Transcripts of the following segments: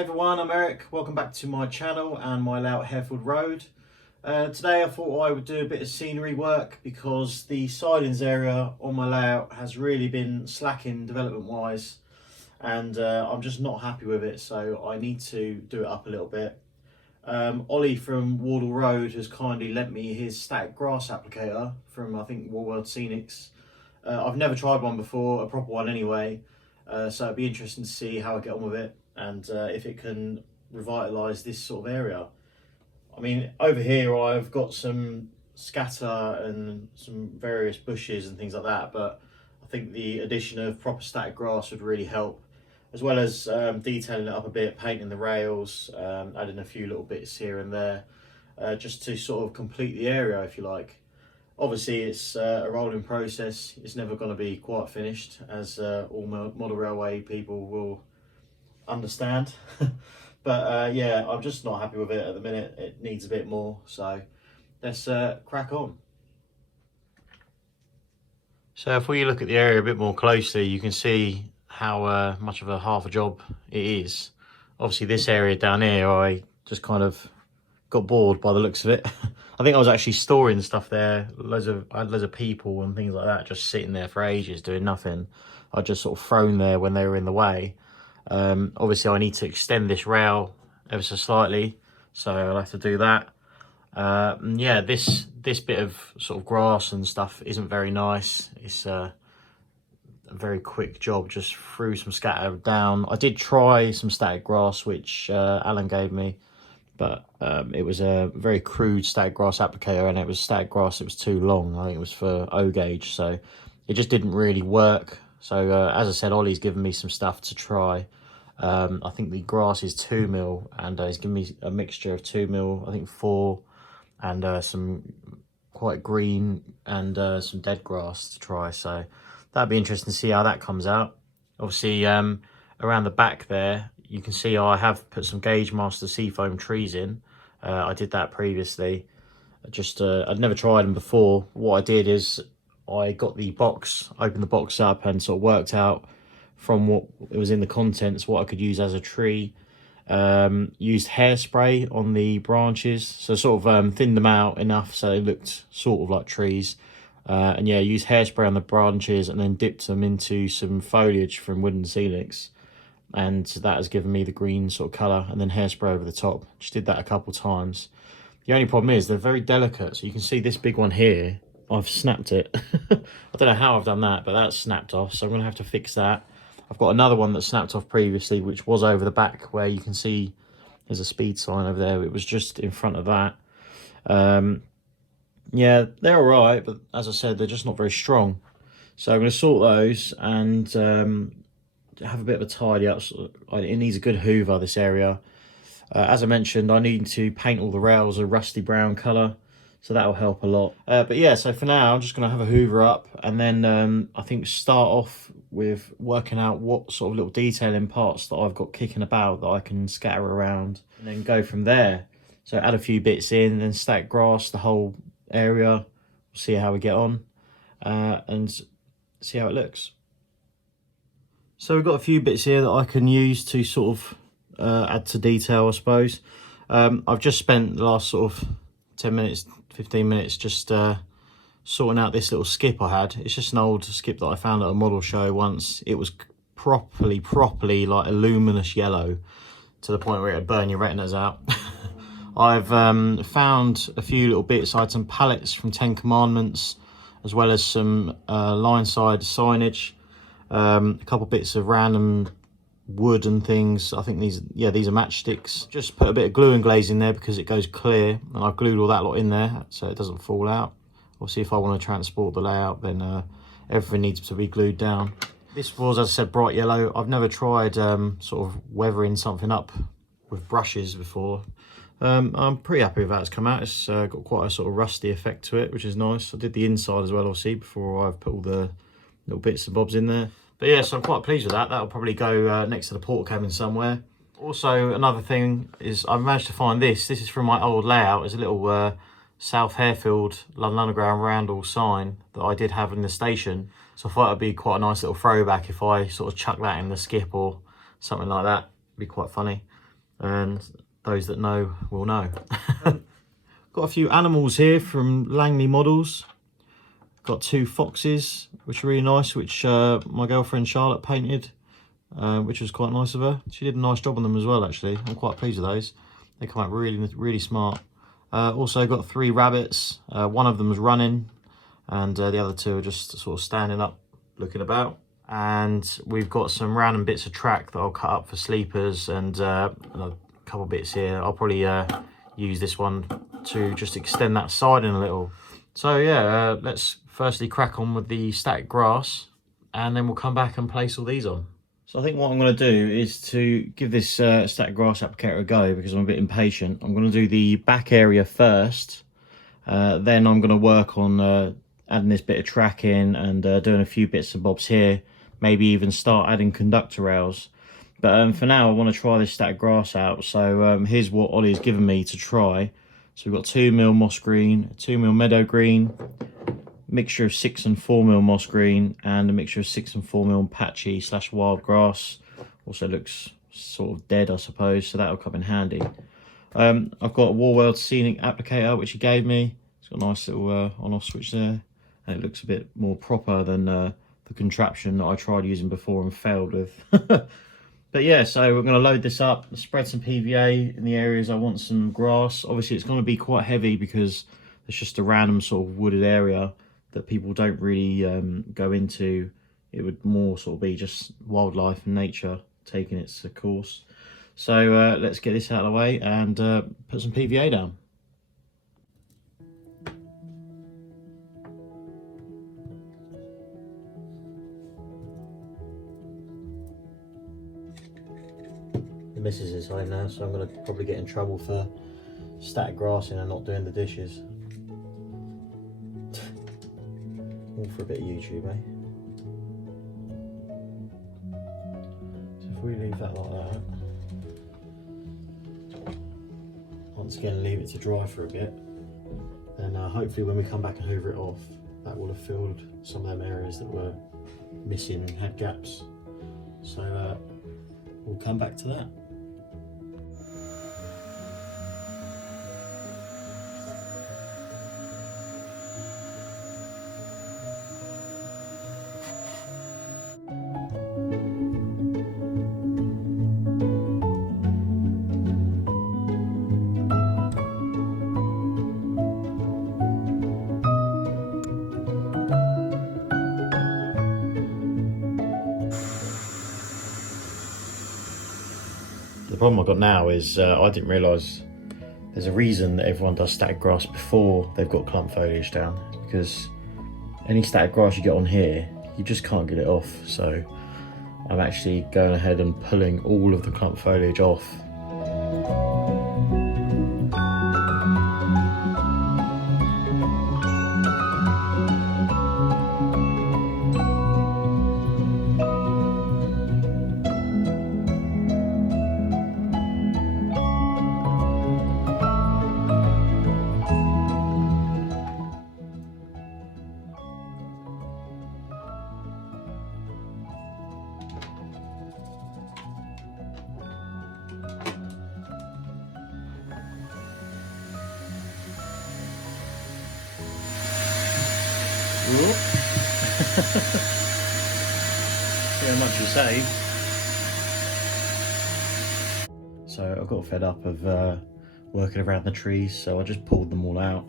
Hey everyone, I'm Eric. Welcome back to my channel and my layout Harefield Road. Today I thought I would do a bit of scenery work because the sidings area on my layout has really been slacking development wise, and I'm just not happy with it, so I need to do it up a little bit. Ollie from Wheelie Road has kindly lent me his static grass applicator from, I think, Goodwood Scenics. I've never tried one before, a proper one anyway, so it'd be interesting to see how I get on with it and if it can revitalise this sort of area. I mean, over here I've got some scatter and some various bushes and things like that, but I think the addition of proper static grass would really help, as well as detailing it up a bit, painting the rails, adding a few little bits here and there, just to sort of complete the area, if you like. Obviously it's a rolling process, it's never going to be quite finished, as all model railway people will understand. But yeah, I'm just not happy with it at the minute. It needs a bit more, so let's crack on. So if we look at the area a bit more closely, you can see how much of a half a job it is. Obviously this area down here, I just kind of got bored by the looks of it. I think I was actually storing stuff there. I had loads of people and things like that just sitting there for ages doing nothing. I just sort of thrown there when they were in the way. Obviously I need to extend this rail ever so slightly, so I'll have to do that. Yeah, this bit of sort of grass and stuff isn't very nice. It's a very quick job, just threw some scatter down. I did try some static grass which Alan gave me, but it was a very crude static grass applicator, and it was static grass that was too long. I think it was for O gauge, so it just didn't really work. So as I said, Ollie's given me some stuff to try. I think the grass is 2mm, and he's given me a mixture of 2mm, I think 4, and some quite green and some dead grass to try. So that'd be interesting to see how that comes out. Obviously around the back there, you can see I have put some Gauge Master Seafoam trees in. I did that previously. I'd never tried them before. What I did is I got the box, opened the box up, and sort of worked out from what it was in the contents what I could use as a tree. Used hairspray on the branches, so sort of thinned them out enough so they looked sort of like trees. And yeah, used hairspray on the branches and then dipped them into some foliage from Goodwood Scenics, and that has given me the green sort of colour, and then hairspray over the top. Just did that a couple times. The only problem is they're very delicate, so you can see this big one here, I've snapped it. I don't know how I've done that, but that's snapped off, so I'm going to have to fix that. I've got another one that snapped off previously, which was over the back, where you can see there's a speed sign over there. It was just in front of that. Yeah, they're all right, but as I said, they're just not very strong. So I'm going to sort those and have a bit of a tidy up. It needs a good hoover, this area. As I mentioned, I need to paint all the rails a rusty brown colour, so that'll help a lot. But yeah, so for now I'm just going to have a hoover up, and then I think start off with working out what sort of little detailing parts that I've got kicking about that I can scatter around, and then go from there. So add a few bits in, then stack grass the whole area, see how we get on, and see how it looks. So we've got a few bits here that I can use to sort of add to detail, I suppose. I've just spent the last sort of 10 minutes, 15 minutes just sorting out this little skip I had. It's just an old skip that I found at a model show once. It was properly like a luminous yellow, to the point where it would burn your retinas out. I've found a few little bits. I had some pallets from 10 Commandments, as well as some line side signage, a couple bits of random wood and things. I think these are matchsticks. Just put a bit of glue and glaze in there because it goes clear, and I've glued all that lot in there so it doesn't fall out. Obviously if I want to transport the layout, then everything needs to be glued down. This was, as I said, bright yellow. I've never tried sort of weathering something up with brushes before. I'm pretty happy with how it's come out. It's got quite a sort of rusty effect to it, which is nice. I did the inside as well, obviously, before I've put all the little bits and bobs in there. But yeah, so I'm quite pleased with that. That'll probably go next to the portal cabin somewhere. Also, another thing is I've managed to find this. This is from my old layout. It's a little South Harefield London Underground roundel sign that I did have in the station. So I thought it'd be quite a nice little throwback if I sort of chuck that in the skip or something like that. It'd be quite funny. and those that know will know. Got a few animals here from Langley Models. Got 2 foxes, which are really nice, which my girlfriend Charlotte painted, which was quite nice of her. She did a nice job on them as well, actually. I'm quite pleased with those. They come out really, really smart. Also got 3 rabbits. One of them is running, and the other 2 are just sort of standing up, looking about. And we've got some random bits of track that I'll cut up for sleepers, and a couple bits here. I'll probably use this one to just extend that siding a little. So yeah, let's firstly crack on with the static grass, and then we'll come back and place all these on. So I think what I'm going to do is to give this static grass applicator a go, because I'm a bit impatient. I'm going to do the back area first, then I'm going to work on adding this bit of track in and doing a few bits and bobs here, maybe even start adding conductor rails. But for now I want to try this static grass out. So here's what Ollie's given me to try. So we've got 2mm moss green, 2mm meadow green, mixture of 6 and 4mm moss green, and a mixture of 6 and 4mm patchy / wild grass. Also looks sort of dead, I suppose, so that'll come in handy. I've got a Goodwood Scenics applicator which he gave me. It's got a nice little on-off switch there, and it looks a bit more proper than the contraption that I tried using before and failed with. But yeah, so we're going to load this up, spread some PVA in the areas I want some grass. Obviously it's going to be quite heavy because it's just a random sort of wooded area that people don't really go into. It would more sort of be just wildlife and nature taking its course. So let's get this out of the way and put some PVA down. The missus is home now, so I'm going to probably get in trouble for static grassing and not doing the dishes. All for a bit of YouTube, eh? So if we leave that like that, once again leave it to dry for a bit, then hopefully when we come back and hoover it off, that will have filled some of them areas that were missing and had gaps. So we'll come back to that. The problem I've got now is I didn't realise there's a reason that everyone does static grass before they've got clump foliage down. It's because any static grass you get on here, you just can't get it off. So I'm actually going ahead and pulling all of the clump foliage off. See how much you save. So I got fed up of working around the trees, so I just pulled them all out.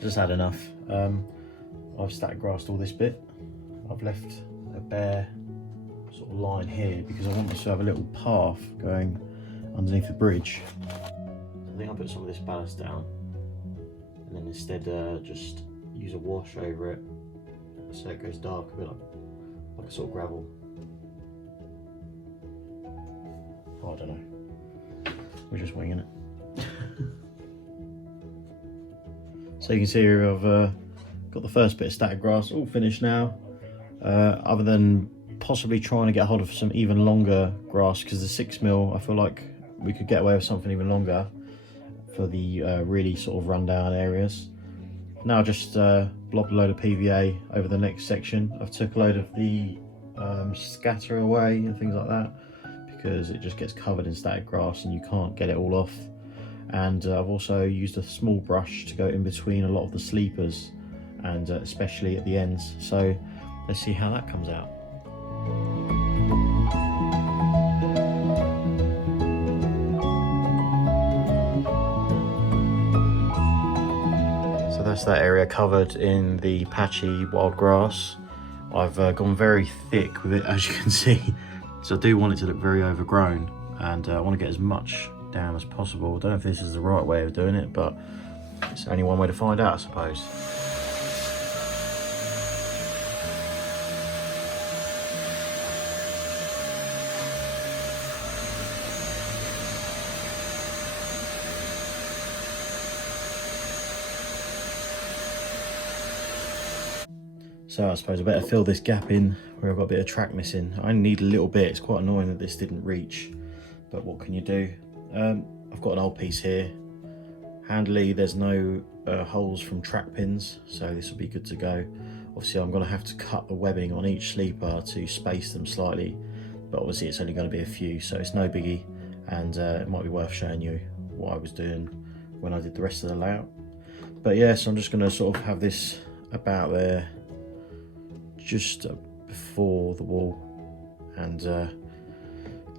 Just had enough. I've static grassed all this bit. I've left a bare sort of line here because I want this to have a little path going underneath the bridge. I think I'll put some of this ballast down and then instead just use a wash over it so it goes dark, a bit like a sort of gravel. Oh, I don't know. We're just winging it. So you can see here I've got the first bit of static grass all finished now. Other than possibly trying to get hold of some even longer grass, because the 6mm, I feel like we could get away with something even longer for the really sort of rundown areas. Now just blobbed a load of PVA over the next section. I've took a load of the scatter away and things like that, because it just gets covered in static grass and you can't get it all off. And I've also used a small brush to go in between a lot of the sleepers, and especially at the ends. So let's see how that comes out. So that's that area covered in the patchy wild grass. I've gone very thick with it, as you can see. So I do want it to look very overgrown, and I want to get as much down as possible. I don't know if this is the right way of doing it, but it's only one way to find out, I suppose. So I suppose I better fill this gap in where I've got a bit of track missing. I only need a little bit. It's quite annoying that this didn't reach, but what can you do? I've got an old piece here. Handily, there's no holes from track pins, so this will be good to go. Obviously, I'm going to have to cut the webbing on each sleeper to space them slightly, but obviously it's only going to be a few, so it's no biggie, and it might be worth showing you what I was doing when I did the rest of the layout. But yeah, so I'm just going to sort of have this about there, just before the wall, and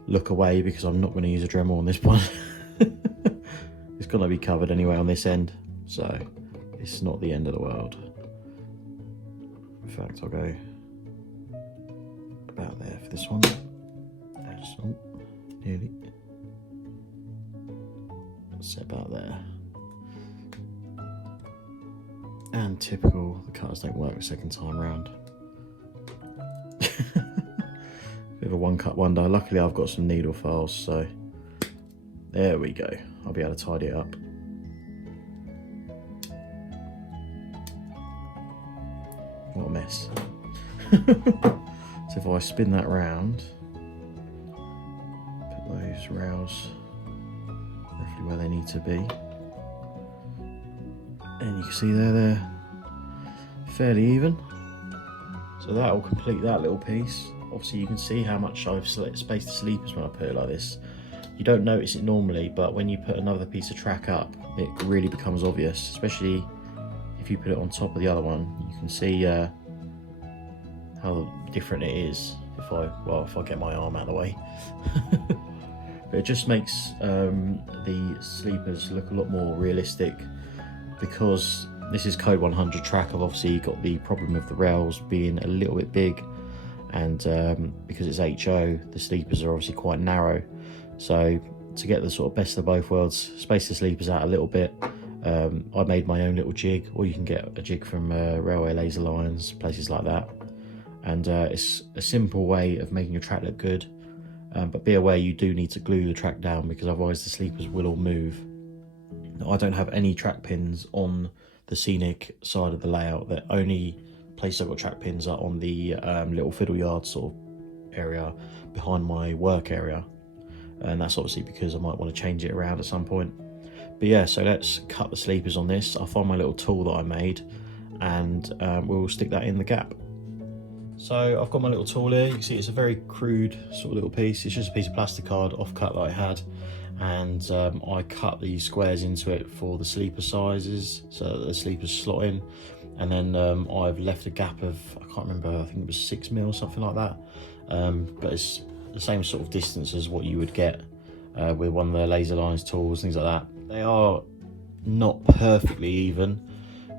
look away because I'm not going to use a Dremel on this one. It's going to be covered anyway on this end, so it's not the end of the world. In fact, I'll go about there for this one. Oh, nearly. Let's say about there. And typical, the cutters don't work the second time round. Bit of a one cut wonder. Luckily I've got some needle files, so there we go. I'll be able to tidy it up. What a mess. So if I spin that round, put those rails roughly where they need to be, and you can see they're fairly even. So that will complete that little piece. Obviously you can see how much I've spaced the sleepers when I put it like this. You don't notice it normally, but when you put another piece of track up, it really becomes obvious, especially if you put it on top of the other one. You can see how different it is if I get my arm out of the way. But it just makes the sleepers look a lot more realistic, because this is code 100 track. I've obviously got the problem of the rails being a little bit big, and because it's HO, the sleepers are obviously quite narrow. So to get the sort of best of both worlds, space the sleepers out a little bit, I made my own little jig, or you can get a jig from railway laser lines, places like that. And it's a simple way of making your track look good, but be aware you do need to glue the track down, because otherwise the sleepers will all move. Now, I don't have any track pins on the scenic side of the layout. The only place I've got track pins are on the little fiddle yard sort of area behind my work area, and that's obviously because I might want to change it around at some point. But yeah, so let's cut the sleepers on this. I'll find my little tool that I made, and we'll stick that in the gap. So I've got my little tool here. You can see it's a very crude sort of little piece. It's just a piece of plastic card offcut that I had, and I cut these squares into it for the sleeper sizes so that the sleepers slot in. And then I've left a gap of, I can't remember, I think it was 6 mil, something like that. But it's the same sort of distance as what you would get with one of the laser lines tools, things like that. They are not perfectly even,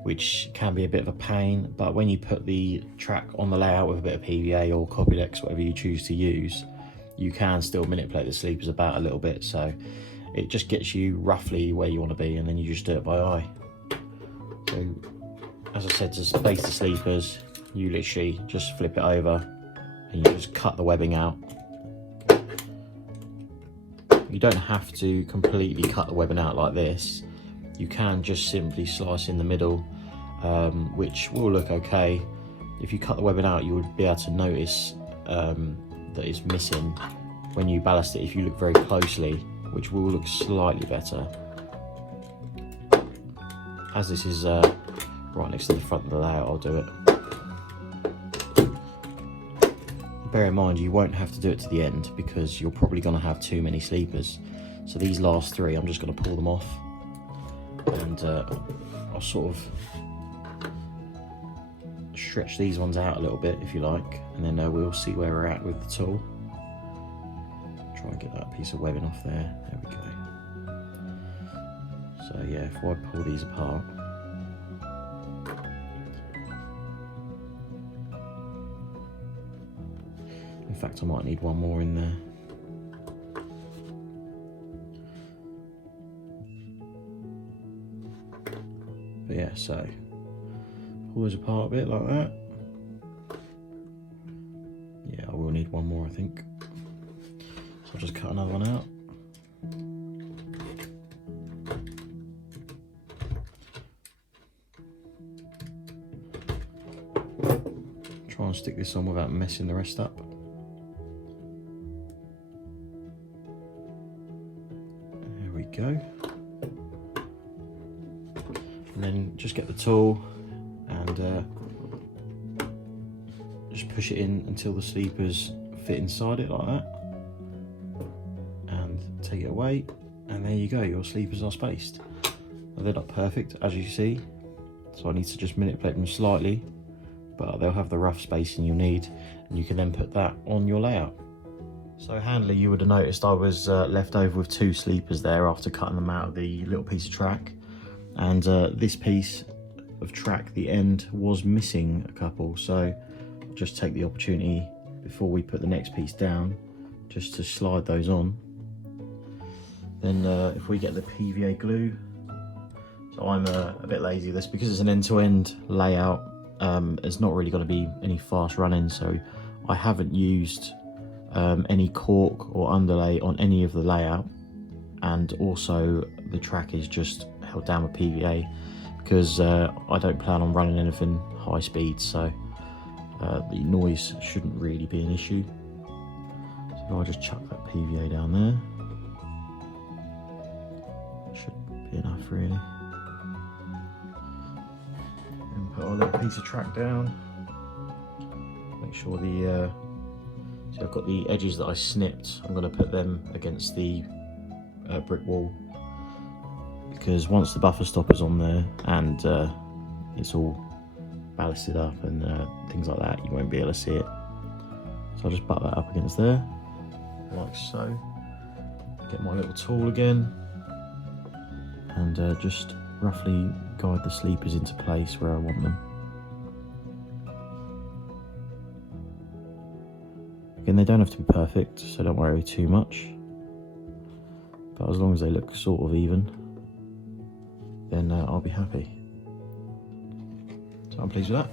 which can be a bit of a pain, but when you put the track on the layout with a bit of PVA or Copydex, whatever you choose to use, you can still manipulate the sleepers about a little bit, so it just gets you roughly where you want to be, and then you just do it by eye. So as I said, to space the sleepers, you literally just flip it over and you just cut the webbing out. You don't have to completely cut the webbing out like this. You can just simply slice in the middle, which will look okay. If you cut the webbing out, you would be able to notice that it's missing when you ballast it if you look very closely, which will look slightly better. As this is right next to the front of the layout, I'll do it. bear in mind you won't have to do it to the end because you're probably going to have too many sleepers. So these last 3 I'm just going to pull them off, and I'll sort of stretch these ones out a little bit if you like, and then we'll see where we're at with the tool. Try and get that piece of webbing off there. There we go. So yeah, if I pull these apart, in fact I might need one more in there. But yeah, so pull those apart a bit like that. Yeah, I will need one more, I think. So I'll just cut another one out. Try and stick this on without messing the rest up. There we go. And then just get the tool and just push it in until the sleepers fit inside it like that, and take it away, and there you go, your sleepers are spaced. Now, they're not perfect as you see, so I need to just manipulate them slightly, but they'll have the rough spacing you'll need, and you can then put that on your layout. So handily, you would have noticed I was left over with 2 sleepers there after cutting them out of the little piece of track, and this piece of track, the end, was missing a couple, so just take the opportunity before we put the next piece down just to slide those on. Then if we get the PVA glue, so I'm a bit lazy with this because it's an end-to-end layout. It's not really going to be any fast running, so I haven't used any cork or underlay on any of the layout, and also the track is just held down with PVA because I don't plan on running anything high speed, so the noise shouldn't really be an issue. So I'll just chuck that PVA down there. Should be enough really. And put our little piece of track down. Make sure the so I've got the edges that I snipped, I'm going to put them against the brick wall, because once the buffer stopper's on there and it's all ballasted up and things like that, you won't be able to see it. So I'll just butt that up against there, like so. Get my little tool again and just roughly guide the sleepers into place where I want them. Again, they don't have to be perfect, so don't worry too much, but as long as they look sort of even, then I'll be happy. So I'm pleased with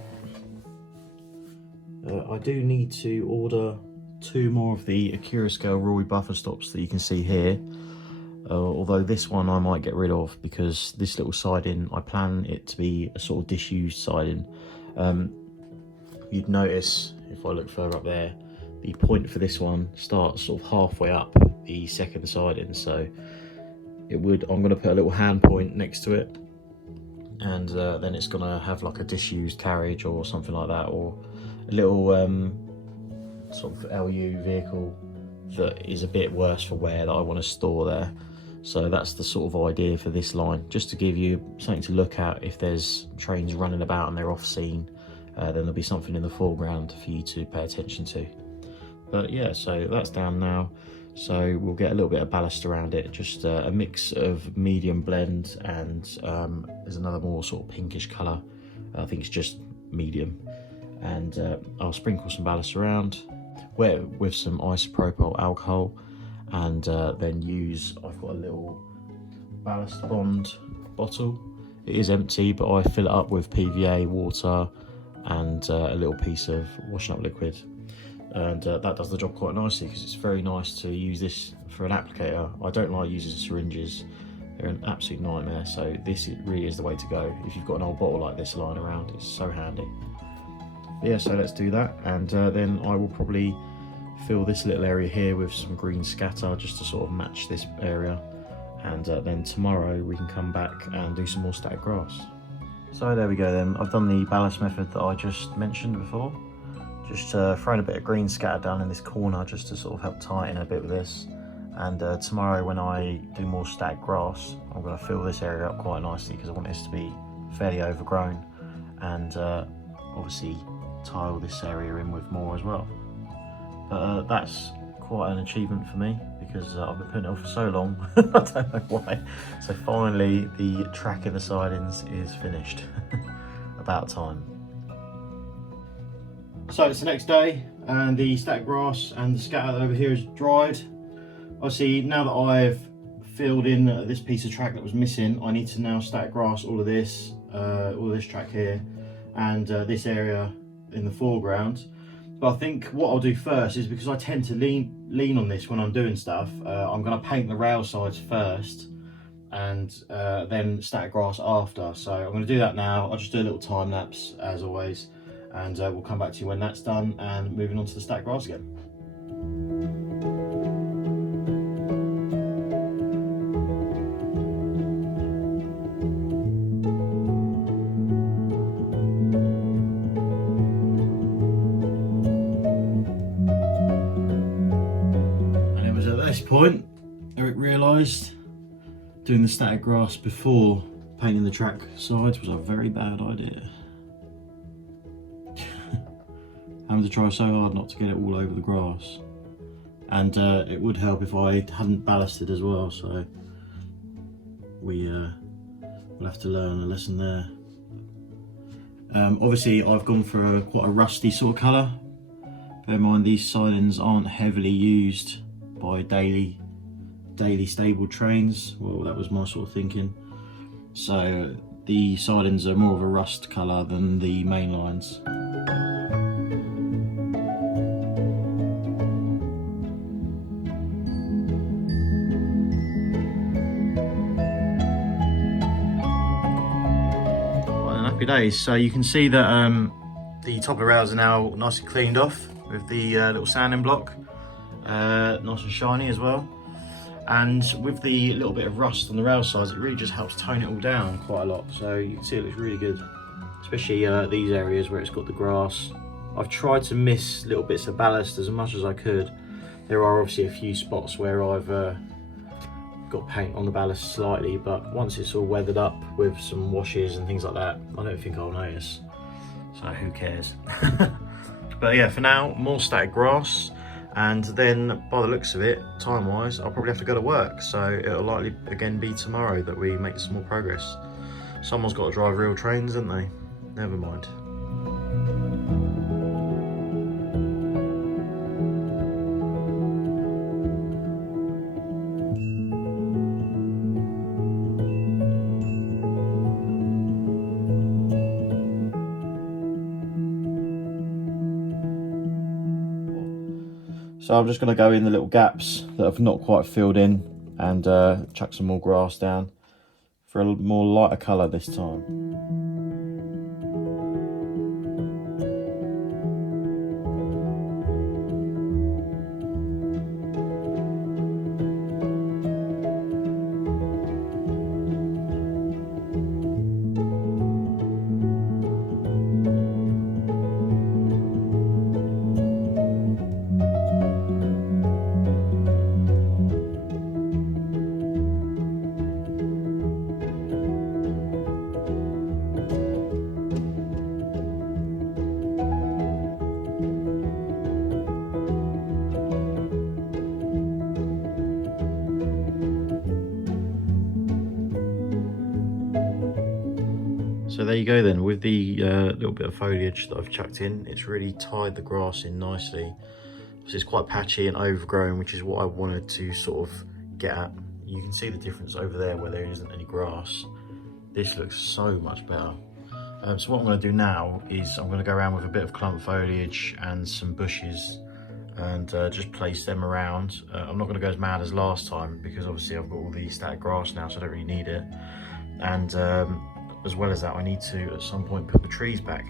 that. I do need to order 2 more of the Akira scale Roy buffer stops that you can see here, although this one I might get rid of because this little siding, I plan it to be a sort of disused siding. You'd notice if I look further up there, the point for this one starts sort of halfway up the second siding, so I'm going to put a little hand point next to it, and then it's going to have like a disused carriage or something like that, or a little sort of LU vehicle that is a bit worse for wear that I want to store there. So that's the sort of idea for this line, just to give you something to look at. If there's trains running about and they're off scene, then there'll be something in the foreground for you to pay attention to. But yeah, so that's down now. So we'll get a little bit of ballast around it, just a mix of medium blend, and there's another more sort of pinkish colour. I think it's just medium. And I'll sprinkle some ballast around, wet it with some isopropyl alcohol, and then I've got a little ballast bond bottle. It is empty, but I fill it up with PVA, water, and a little piece of washing up liquid. And that does the job quite nicely, because it's very nice to use this for an applicator. I don't like using syringes, they're an absolute nightmare, so this really is the way to go. If you've got an old bottle like this lying around, it's so handy. But yeah, so let's do that, and then I will probably fill this little area here with some green scatter just to sort of match this area, and then tomorrow we can come back and do some more static grass. So there we go then, I've done the ballast method that I just mentioned before. Just throwing a bit of green scatter down in this corner just to sort of help tighten a bit with this. And tomorrow when I do more stacked grass, I'm going to fill this area up quite nicely because I want this to be fairly overgrown, and obviously tile this area in with more as well. But that's quite an achievement for me because I've been putting it off for so long. I don't know why. So finally the track in the sidings is finished. About time. So it's the next day and the stacked grass and the scatter over here is dried. Obviously now that I've filled in this piece of track that was missing, I need to now stack grass all of this track here and this area in the foreground. But I think what I'll do first is, because I tend to lean on this when I'm doing stuff, I'm going to paint the rail sides first and then stack grass after. So I'm going to do that now. I'll just do a little time lapse as always, and we'll come back to you when that's done and moving on to the stacked grass again. Point, Eric realised doing the static grass before painting the track sides was a very bad idea. Having to try so hard not to get it all over the grass, and it would help if I hadn't ballasted as well, so we'll have to learn a lesson there. Obviously I've gone for quite a rusty sort of colour. Bear in mind these sidings aren't heavily used by daily stable trains. Well, that was my sort of thinking. So the sidings are more of a rust colour than the main lines. Well, and happy days. So you can see that the top of the rails are now nice and cleaned off with the little sanding block. Nice and shiny as well, and with the little bit of rust on the rail sides, it really just helps tone it all down quite a lot. So you can see it looks really good, especially these areas where it's got the grass. I've tried to miss little bits of ballast as much as I could. There are obviously a few spots where I've got paint on the ballast slightly, but once it's all weathered up with some washes and things like that, I don't think I'll notice, so who cares. But yeah, for now, more static grass. And then by the looks of it, time wise, I'll probably have to go to work. So it'll likely again be tomorrow that we make some more progress. Someone's got to drive real trains, haven't they? Never mind. So I'm just going to go in the little gaps that have not quite filled in and chuck some more grass down for a more lighter colour this time. So there you go then, with the little bit of foliage that I've chucked in, it's really tied the grass in nicely. So it's quite patchy and overgrown, which is what I wanted to sort of get at. You can see the difference over there where there isn't any grass. This looks so much better. So what I'm going to do now is I'm going to go around with a bit of clump foliage and some bushes and just place them around. I'm not going to go as mad as last time because obviously I've got all the static grass now, so I don't really need it. And as well as that, I need to at some point put the trees back.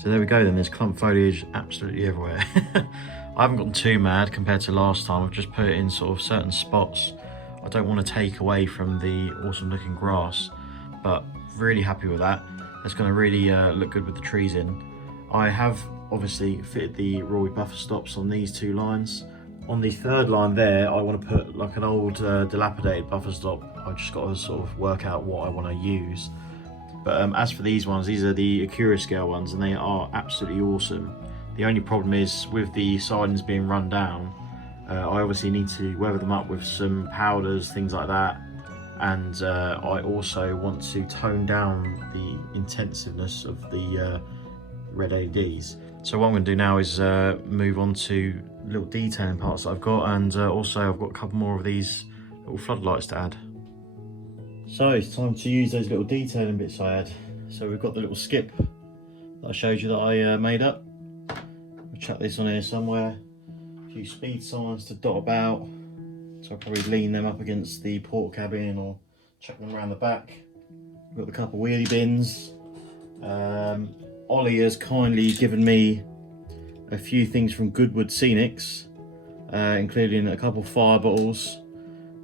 So there we go then, there's clump foliage absolutely everywhere. I haven't gotten too mad compared to last time. I've just put it in sort of certain spots. I don't want to take away from the awesome looking grass, but really happy with that. It's going to really look good with the trees in. I have obviously fitted the Roy buffer stops on these two lines. On the third line there, I want to put like an old dilapidated buffer stop. I've just got to sort of work out what I want to use. But as for these ones, these are the Acura scale ones, and they are absolutely awesome. The only problem is with the sidings being run down, I obviously need to weather them up with some powders, things like that. And I also want to tone down the intensiveness of the red LEDs. So what I'm going to do now is move on to little detailing parts that I've got, and also I've got a couple more of these little floodlights to add. So it's time to use those little detailing bits I had. So we've got the little skip that I showed you that I made up. I'll chuck this on here somewhere. A few speed signs to dot about. So I'll probably lean them up against the port cabin or chuck them around the back. We've got the couple wheelie bins. Ollie has kindly given me a few things from Goodwood Scenics, including a couple fire bottles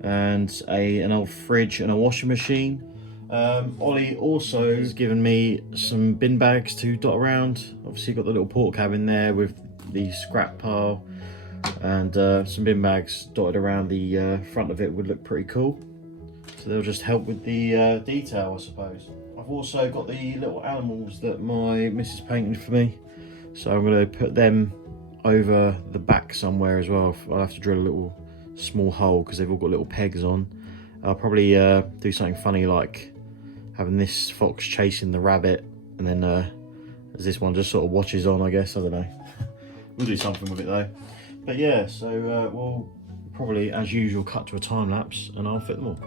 and an old fridge and a washing machine. Ollie also has given me some bin bags to dot around. Obviously got the little port cabin there with the scrap pile, and some bin bags dotted around the front of it would look pretty cool. So they'll just help with the detail, I suppose. I've also got the little animals that my missus painted for me, so I'm going to put them over the back somewhere as well. I'll have to drill a little small hole because they've all got little pegs on. I'll probably do something funny like having this fox chasing the rabbit, and then as this one just sort of watches on, I guess. I don't know. We'll do something with it though. But yeah, so we'll probably, as usual, cut to a time lapse and I'll fit them all.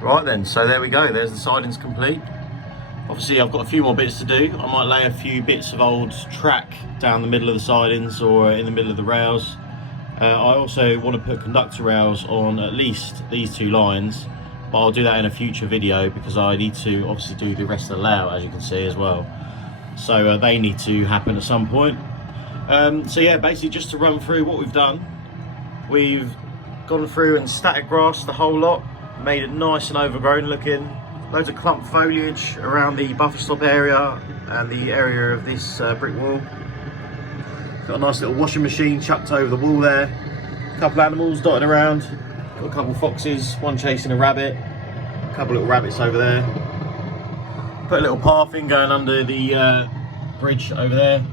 Right then, so there we go, there's the sidings complete. Obviously I've got a few more bits to do. I might lay a few bits of old track down the middle of the sidings or in the middle of the rails. I also want to put conductor rails on at least these two lines, but I'll do that in a future video because I need to obviously do the rest of the layout, as you can see as well. So they need to happen at some point. So yeah, basically just to run through what we've done. We've gone through and static grass the whole lot, made it nice and overgrown looking. Loads of clump foliage around the buffer stop area and the area of this brick wall. Got a nice little washing machine chucked over the wall there. A couple animals dotted around. Got a couple foxes, one chasing a rabbit. A couple little rabbits over there. Put a little path in going under the bridge over there.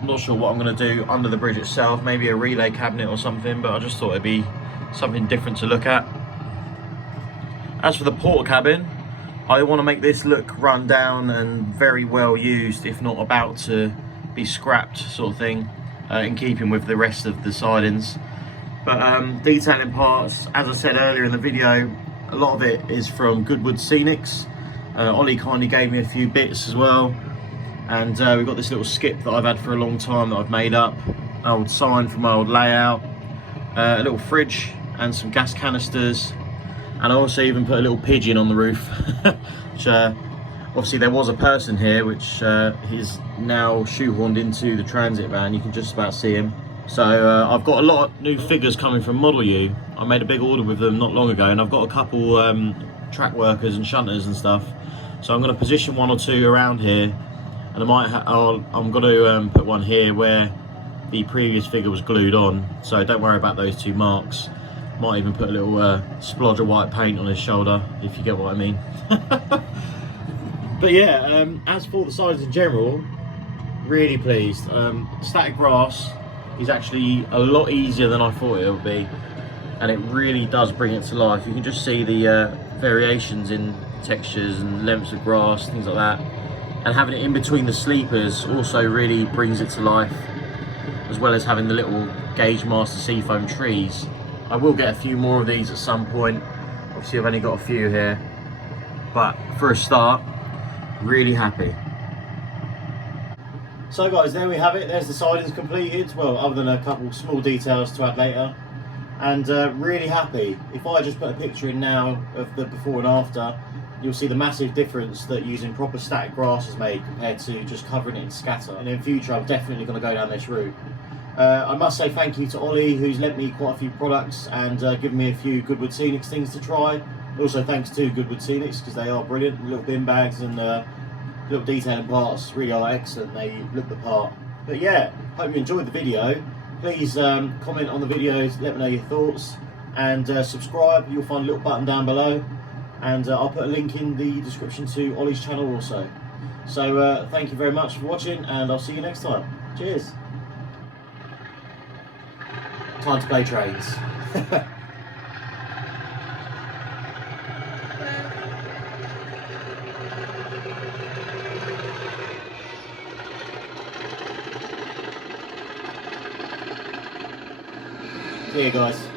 I'm not sure what I'm going to do under the bridge itself. Maybe a relay cabinet or something, but I just thought it'd be something different to look at. As for the port cabin, I want to make this look run down and very well used, if not about to be scrapped sort of thing, in keeping with the rest of the sidings. But detailing parts, as I said earlier in the video, a lot of it is from Goodwood Scenics. Ollie kindly gave me a few bits as well, and we've got this little skip that I've had for a long time that I've made up, an old sign from my old layout, a little fridge and some gas canisters. And I also even put a little pigeon on the roof, which obviously there was a person here, which he's now shoehorned into the transit van. You can just about see him. So I've got a lot of new figures coming from Model U. I made a big order with them not long ago, and I've got a couple track workers and shunters and stuff. So I'm going to position one or two around here, and I'm going to put one here where the previous figure was glued on. So don't worry about those two marks. Might even put a little splodge of white paint on his shoulder, if you get what I mean. But yeah, as for the sides in general, really pleased. Static grass is actually a lot easier than I thought it would be, and it really does bring it to life. You can just see the variations in textures and lengths of grass, things like that. And having it in between the sleepers also really brings it to life, as well as having the little Gauge Master Seafoam trees. I will get a few more of these at some point. Obviously I've only got a few here, but for a start, really happy. So guys, there we have it. There's the sidings completed. Well, other than a couple small details to add later. and really happy. If I just put a picture in now of the before and after, you'll see the massive difference that using proper static grass has made compared to just covering it in scatter. And in future, I'm definitely going to go down this route. I must say thank you to Ollie, who's lent me quite a few products and given me a few Goodwood Scenics things to try. Also thanks to Goodwood Scenics, because they are brilliant. Little bin bags and little detailing parts really are excellent. They look the part. But yeah, hope you enjoyed the video. Please comment on the videos, let me know your thoughts, and subscribe. You'll find a little button down below, and I'll put a link in the description to Ollie's channel also. So thank you very much for watching, and I'll see you next time. Cheers. Time to play trains. See you guys.